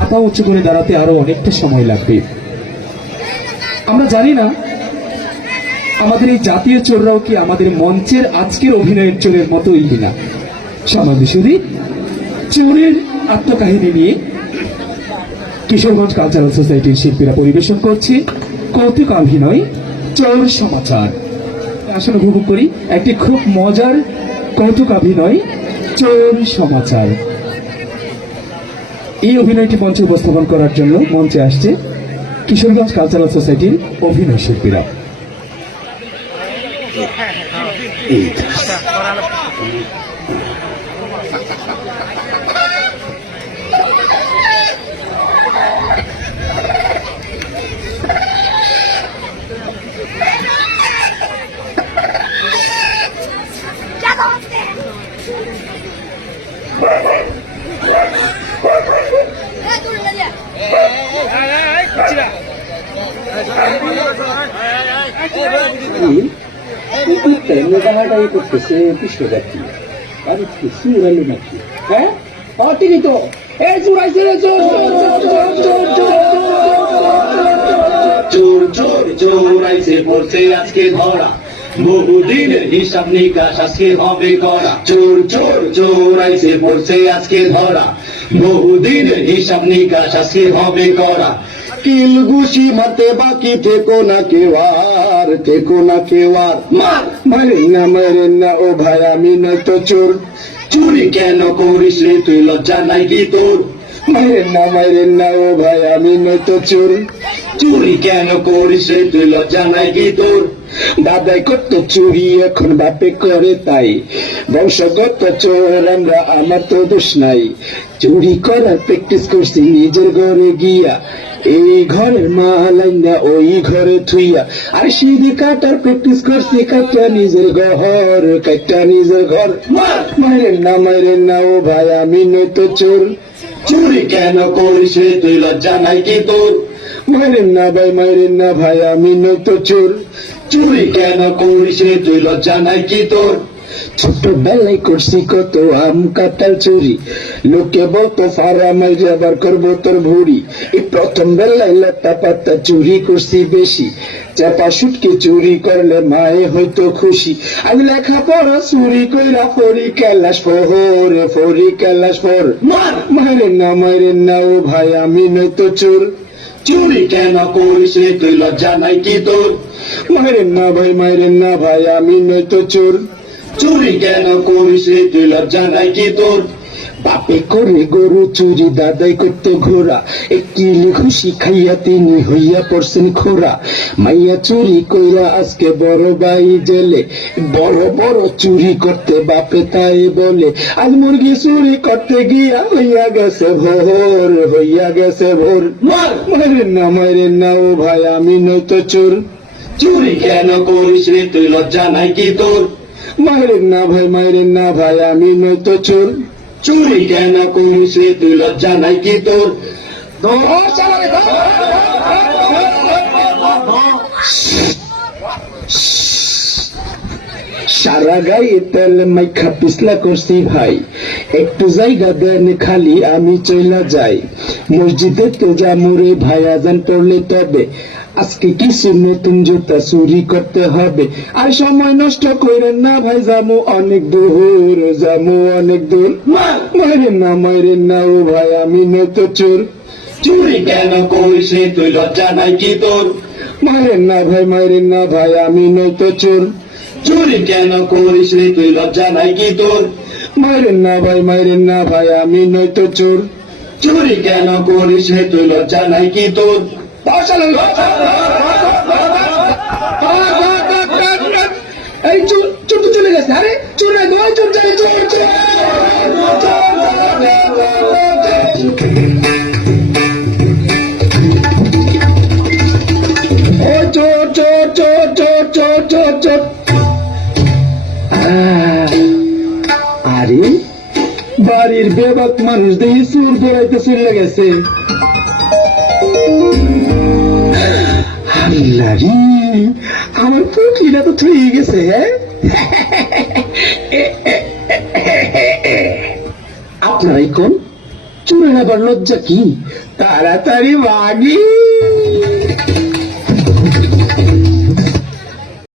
মাথা উঁচু করে দাঁড়াতে আরো অনেকটা সময় লাগবে। আমরা জানি না আমাদের এই জাতীয় চোররাও কি আমাদের মঞ্চের আজকের অভিনয়ের চোরের মতোই কিনা। সমাজে শুধু চোরের আত্মকাহিনী নিয়ে কিশোরগঞ্জ কালচারাল সোসাইটির শিল্পীরা পরিবেশন করছে কৌতুক অভিনয় চোর সমাচার। আসলে উপভোগ করি একটি খুব মজার কৌতুক অভিনয় চোর সমাচার। এই অভিনয়টি মঞ্চে উপস্থাপন করার জন্য মঞ্চে আসছে কিশোরগঞ্জ কালচারাল সোসাইটির অভিনয় শিল্পীরা। আজকে ধরা বহুদিনের হিসাব নিকাশ আজকে হবে করা। চোর চোর চোর আইসে পড়ছে আজকে ধরা বহুদিনের হিসাব নিকাশ আজকে হবে করা। কিল ঘুষি মারতে বাকি থেকো না কেওয়ার, থেকো না কেওয়ার। মারেন না ও ভাই আমি নয়তো চোর। চুরি কেন করিস রে তুই, লজ্জা নাই কি তোর? মারেন না ও ভাই আমি নয়তো চোর। চুরি কেন করিস রে তুই, লজ্জা নাই কি তোর? দাদাই করতো চুরি এখন বাপে করে তাই, বংশগত চোর আমরা, আমার তো দোষ নাই। চুরি করার প্র্যাকটিস করছি নিজের ঘরে গিয়া, এই ঘরের মালাই না ওই ঘরে থুইয়া। আর সিঁড়ি কাটার প্র্যাকটিস করছি কাটা নিজের ঘর, কাটা নিজের ঘর। মারেন না ও ভাই আমি নয়তো চোর। চুরি কেন করিস রে তুই, লজ্জা নাই কি তোর? মারেন না ভাই আমি নয়তো চোর। চুরি কেন করিস রে তুই, লজ্জা নাই কি তোর? ছোটবেলায় করছি কত আম কাঁঠাল চুরি, লোকে বলতো ফারামাই যাবার করবো তোর ভুড়ি। এই প্রথম বেলায় লতা পাতা চুরি করছি বেশি, চাপা সুটকে চুরি করলে মায়ে হয়তো খুশি। আমি লেখাপড়া চুরি কইরা ফরি ক্যালাস ফোর, ফরি ক্যালাস ফোর। মারেন না ও ভাই আমি নয়তো চোর। চুরি কেন করিস রে তুই, লজ্জা নাই কি তোর? মারেন না ভাই আমি নয়তো চোর। চুরি কেন করিস রে তুই, লজ্জা নাই কি তোর? বাপে করে গরু চুরি, দাদাই করতে ঘোরা, একটি খুশি খাইয়া তিনি হইয়া পড়ছেন খোরা। মাইয়া চুরি কইরা আজকে বড় ভাই জেলে, বড় বড় চুরি করতে বাপে তাই বলে। আজ মুরগি চুরি করতে গিয়া হইয়া গেছে ভোর, হইয়া গেছে ভোর। মারেন না ও ভাই আমি নয়তো চোর। চুরি কেন করিস রে তুই, লজ্জা নাই কি তোর? মারেন না ভাই আমি নয়তো চোর। চুরি কেন করিস রে তুই, লজ্জা নাই কি তোর? সারা গায়ে তেল মাইখা পিছলা করছি ভাই, একটু জায়গা দেন খালি আমি চইলা যাই। মসজিদে তো জামুরে ভাই আজান পড়লে তবে, আজকে কিছু নতুন জুতা চুরি করতে হবে। আর সময় নষ্ট করেন না ভাই, জামু অনেক দূর, জামু অনেক দূর। মারেন না ও ভাই আমি নয়তো চোর। চুরি কেন করিস রে তুই, লজ্জা নাই কি তোর? মারেন না ভাই আমি নয়তো চোর। চুরি কেন করিস রে তুই, লজ্জা নাই কি তোর? মারেন না ভাই আমি নয়তো চোর। চুরি কেন করিস রে তুই, লজ্জা নাই কি তোর? এই চোর চোর তো চলে গেছে। আরে চোর নাই, চোর যায়, চোর আরে বাড়ির বেবাক মানুষ দেখি চোর বেড়াইতে চলে গেছে। আল্লাহ রে, আমার পুটলিটা তো ঠিক গেছে। হ্যাঁ আপনারাই কোন চোরের আবার লজ্জা কি তাড়াতাড়ি মাগি